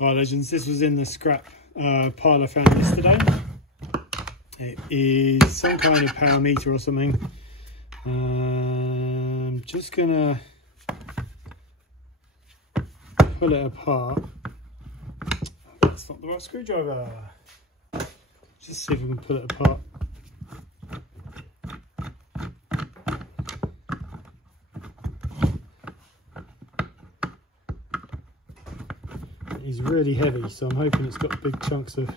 Alright legends, this was in the scrap pile I found yesterday. It is some kind of power meter or something. I'm just gonna pull it apart. That's not the right screwdriver. Just see if we can pull it apart. It's really heavy, so I'm hoping it's got big chunks of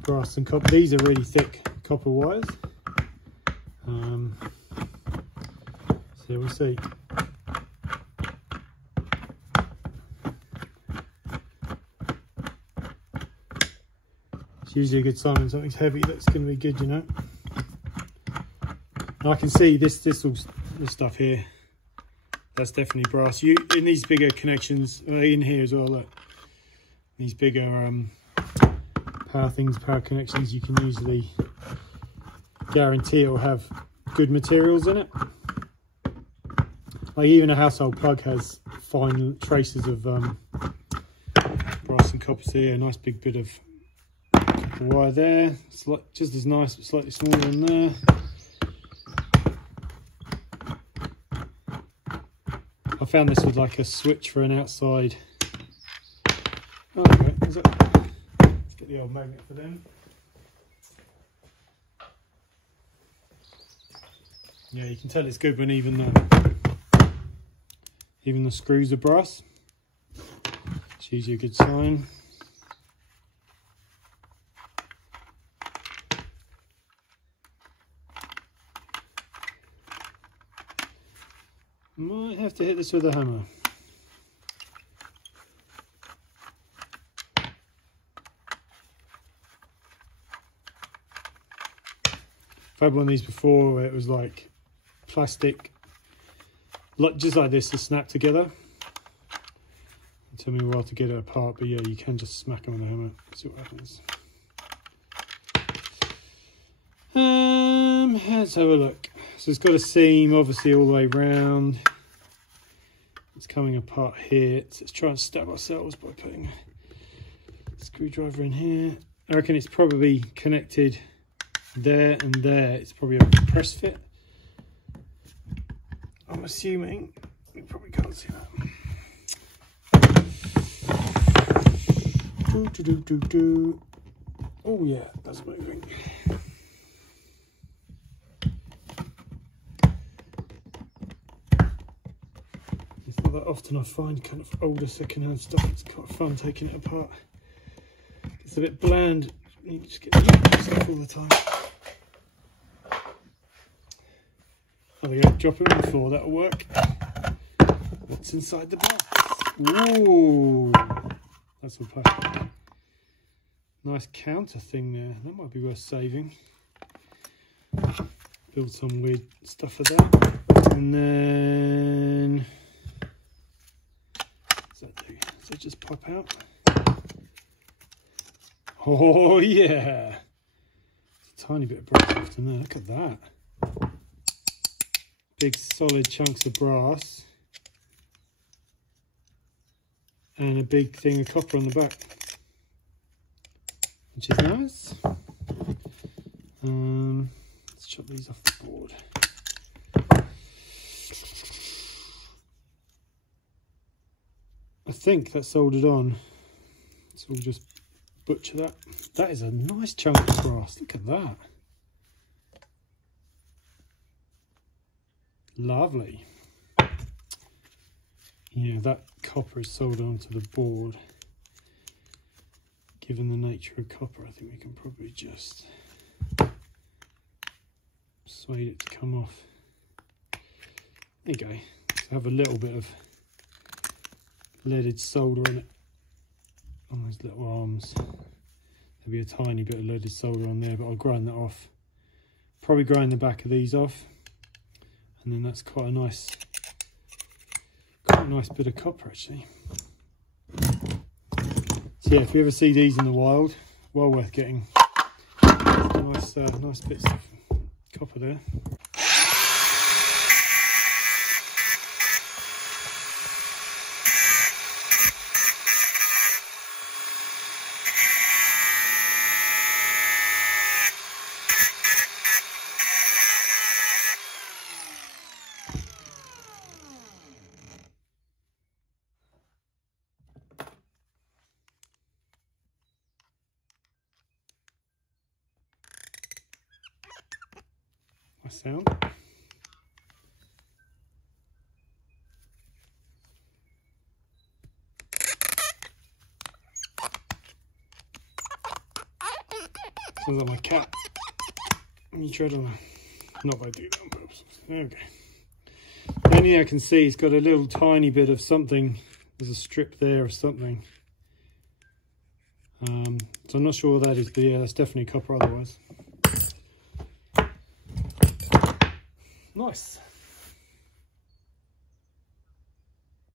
brass and copper. These are really thick copper wires. So we'll see. It's usually a good sign when something's heavy that's going to be good, you know. And I can see this stuff here. That's definitely brass. In these bigger connections, in here as well, look. These bigger power connections, you can usually guarantee it will have good materials in it. Like even a household plug has fine traces of brass and copper. So yeah, a nice big bit of copper wire there. It's like just as nice, but slightly smaller than there. I found this with like a switch for an outside. Oh, okay. Let's get the old magnet for them. Yeah, you can tell it's good when even the screws are brass. It's usually a good sign. Might have to hit this with a hammer. I've had one of these before where it was like plastic, just like this, to snap together. It took me a while to get it apart, but yeah, you can just smack them with a hammer. See what happens. Let's have a look. So it's got a seam obviously all the way round. It's coming apart here. So let's try and stab ourselves by putting a screwdriver in here. I reckon it's probably connected there and there. It's probably a press fit. I'm assuming. You probably can't see that. Oh yeah, that's moving. It's not that often I find kind of older second-hand stuff. It's quite fun taking it apart. It's a bit bland. You just get stuff all the time. There we go, drop it on the floor, that'll work. What's inside the box? Ooh, that's all plastic. Nice counter thing there, that might be worth saving. Build some weird stuff for that. And then, what's that do? Does it just pop out? Oh yeah! It's a tiny bit of brass left in there, look at that. Big solid chunks of brass and a big thing of copper on the back, which is nice. Let's chop these off the board. I think that's soldered on, so we'll just butcher that. That is a nice chunk of brass, look at that. Lovely. Yeah, that copper is soldered onto the board. Given the nature of copper, I think we can probably just persuade it to come off. There you go. So have a little bit of leaded solder in it on those little arms. There'll be a tiny bit of leaded solder on there, but I'll grind that off. Probably grind the back of these off. And then that's quite a nice bit of copper actually. So yeah, if you ever see these in the wild, well worth getting. Nice bits of copper there. sound. Sounds like my cat. You tread on that. Not by doing that on purpose. There we go. And yeah, I can see it's got a little tiny bit of something. There's a strip there of something. So I'm not sure what that is, but yeah, that's definitely copper otherwise. Nice.